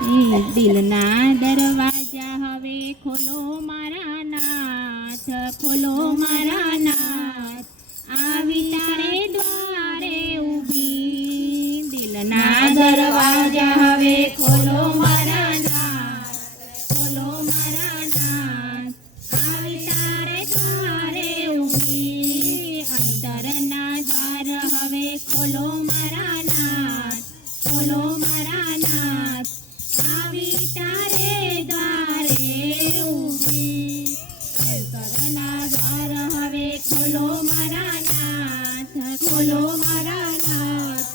એ દિલના દરવાજા હવે ખોલો મારા નાથ, ખોલો મારા નાથ, આવી તારે દ્વારે ઊભી. દિલના દરવાજા હવે ખોલો મારા નાથ, ખોલો મારા નાથ, આવી તારે દ્વારે ઊભી. અંતરના દ્વાર હવે ખોલો મારા નાથ, ખોલો મારા નાથ, આવી તારે દ્વારે ઊભી. અંતરના દ્વાર હવે ખોલો મારા નાથ, ખોલો મારા નાથ,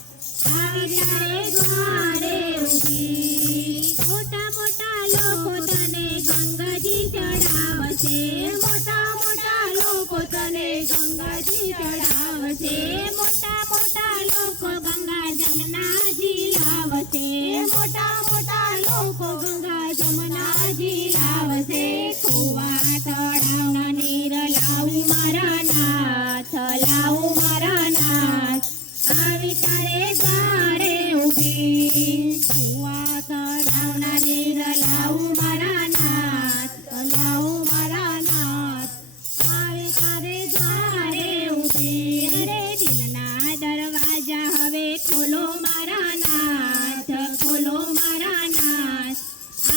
આવી તારે દ્વારે ઊભી. મોટા મોટા લોકો તને ગંગાજી ચડાવશે, મોટા મોટા લોકો તને ગંગાજી ચડાવશે, મોટા મોટા લોકો ગંગા જમનાજી લાવશે, મોટા મોટા લોકો ગંગા જમનાજી લાવશે. કુવા તળાવના નીર લાવું મારા નાથ, લાવું મારા નાથ, આવી તારે દ્વારે ઊભી. કુવા તળાવના નીર લાવું મારા નાથ, લાવું મારા નાથ, આવી તારે દ્વારે ઊભી. અરે દિલના દરવાજા હવે ખોલો મારા નાથ, ખોલો મારા નાથ,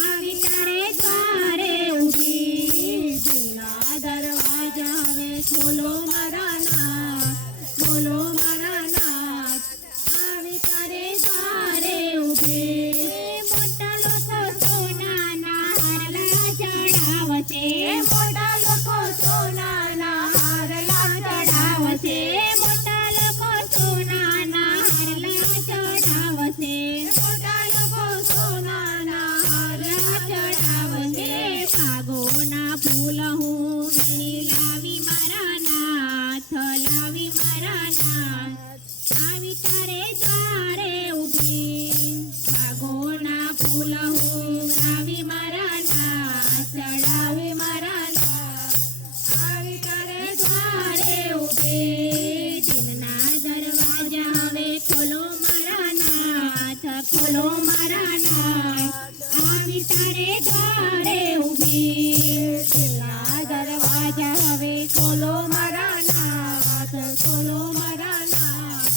આવી તારે દ્વારે ઊભી. દિલના દરવાજા હવે ખોલો મારા નાથ, ખોલો મારા નાથ, આવી તારે દ્વારે ઊભી. મોટા લોકો સોનાના હારલા ચડાવશે, મોટા લોકો સોનાના હારલા ચડાવશે, મોટા લોકો સોનાના હારલા ચડાવશે, મોટા લોકો સોનાના હારલા ચડાવશે. પાગોના ફૂલ હું વીણી લાવી મારા નાથ, લાવી મારા નાથ, આવી તારે દ્વારે ઊભી. પાગોના ફૂલ હું લાવી મારા નાથ, લાવી મારા નાથ, આવી તારે દ્વારે ઊભી. દિલના દરવાજા હવે ખોલો મારા નાથ, ખોલો મારા નાથ, આવી તારે દ્વારે ઊભી. દિલના દરવાજા હવે ખોલો મારા નાથ, ખોલો મારા નાથ,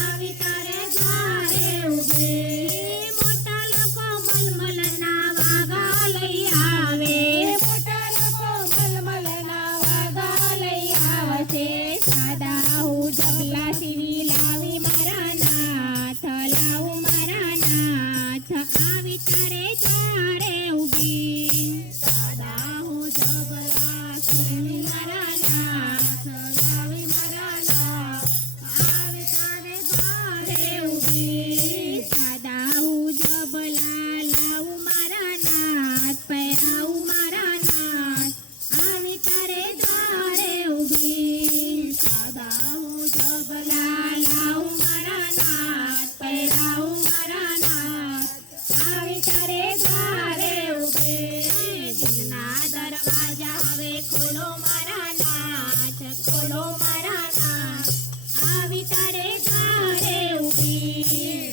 આવી તારે દ્વારે ઊભી. મોટા લોકો મલમલના વાઘા લઈ આવે, મોટા લોકો મલમલના વાઘા લઈ આવશે. સાદા હું જબલા સીવી લાવી મારા નાથ, લાવું મારા નાથ, આવી તારે દ્વારે ઊભી. સાદા હું જબલા સીવી મારા નાથ, લાવી મારા નાથ, આવી તારે દ્વારે ઊભી. સાદા હું જબલા લાવું મારા નાથ, પહેરાવું મારા નાથ, આવી તારે દ્વારે ઊભી. સાદા હું જબલા લાવું મારા નાથ, પહેરાવું મારા નાથ, આવી તારે દ્વારે ઊભી. દિલના દરવાજા હવે ખોલો મારા નાથ, ખોલો મારા નાથ, આવી તારે દ્વારે ઊભી.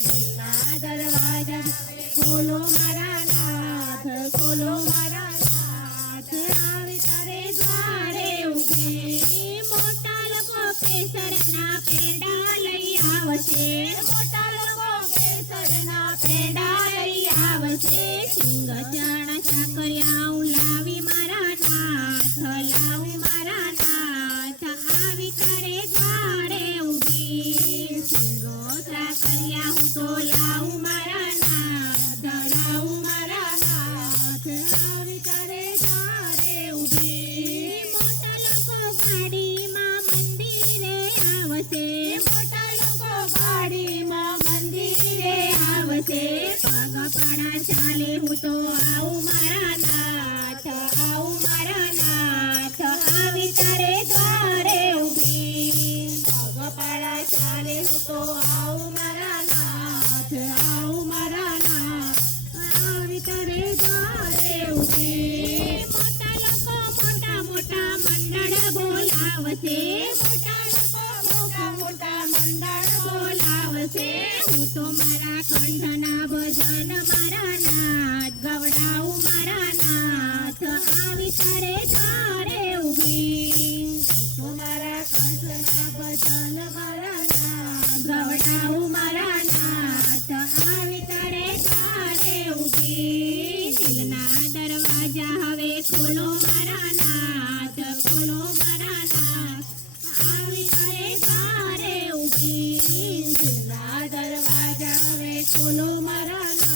દિલના દરવાજા હવે ખોલો મારા નાથ, ખોલો મારા નાથ, આવી તારે દ્વારે ઊભી. મોટા લોકો કેસરના પેંડા લઈ આવશે, મોટા લોકો કેસરના પેંડા લઈ આવશે. સિંગ ચણા સાકરિયા હું લાવી મારા નાથ, લાવું મારા નાથ, આવી તારે દ્વારે ઊભી. સિંગો સાકરિયા હું તો લાવું મારા નાથ, લાવું મારા નાથ, આવી તારે દ્વારે ઊભી. મોટા લોકો ગાડીમાં મંદિરે આવશે, મોટા લોકો ગાડીમાં મંદિરે આવશે. પગપાળા ચાલે હું તો આવું મારા નાથ, આવું મારા નાથ, આવી તારે દ્વારે ઊભી. પગપાળા ચાલે હું તો આવું મારા નાથ, આવું મારા નાથ, આવી તારે દ્વારે ઊભી. મોટા લોકો મોટા મોટા મંડળ બોલાવશે, મોટા લોકો મોટા મોટા મંડળ બોલાવશે. હું તો મારા કંઠના ભજન મારા નાથ ગવડાવું મારા નાથ આવી તારે તારે ઊભી તમારા કંઠના ભજન મારા નાથ ગવડાવું મારા નાથ આવી તારે તારે ઊભી દિલના દરવાજા હવે ખોલો મારા નાથ ખોલો મારા નાથ આવી તારે તારે ઊભી દિલના દરવાજા હવે ખોલો મારા નાથ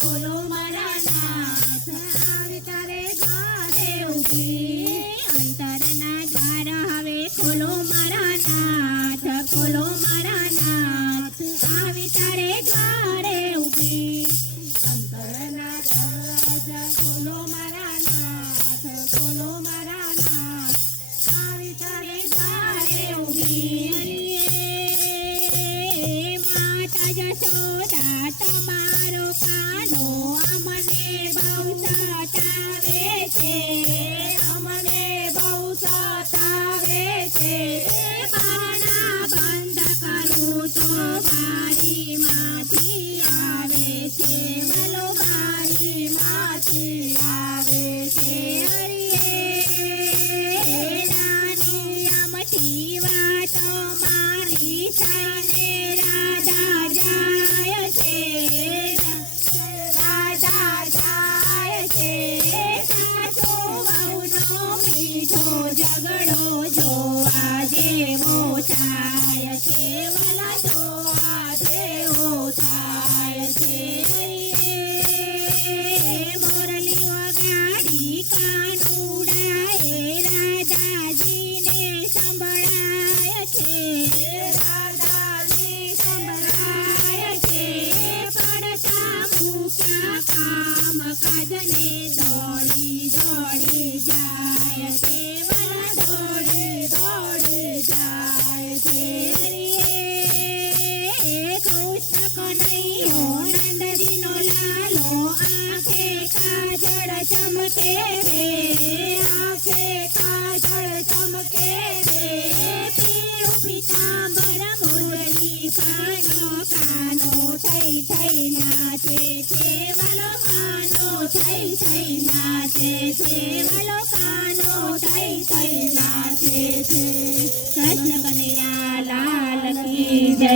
ખોલો મારા નાથ આવી તારે તારે ઊભી અંતરના દ્વાર હવે ખોલો મારા નાથ ખોલો મારા નાથ આવી તારે દ્વારે ઊભી અંતરના દરવાજા ખોલો મારા નાથ ખોલો મારા નાથ આવી તારે તારે ઊભી માતા જશોદા તમારો કાનો અમને બહુ સતાવે છે અમને બહુ સતાવે છે બારણા બંધ કરું તો બારીમાંથી આવે છે વલો બારીમાંથી આવે છે હરિયે નાની અમથી વાતો મારી થઈને રાધા જાય છે રાધા જાય છે સાસુ વહુનો મીઠો ઝઘડો જોવા જેવો થાય છે વલા જોવા જેવો થાય છે મોરલી વગાડી કાનુડાએ રાધાજીને સંભળાય છે રાધાજી સંભળાય છે પડતા મૂક્યા કામ કાજને દોડી દોડી જાય છે વલા દોડી દોડી જાય છે હરિયે કૃષ્ણ કનૈયો નંદજીનો લાલો આંખે કાજળ ચમકે રે આંખે કાજળ ચમકે રે પીળું પીતાંબર મોરલી પાનો કાનો થઈ થઈ નાચે છે વાલો કાનો થઈ થઈ નાચે છે વાલો કાનો થઈ થઈ નાચે છે કૃષ્ણ કનૈયા લાલ કી જય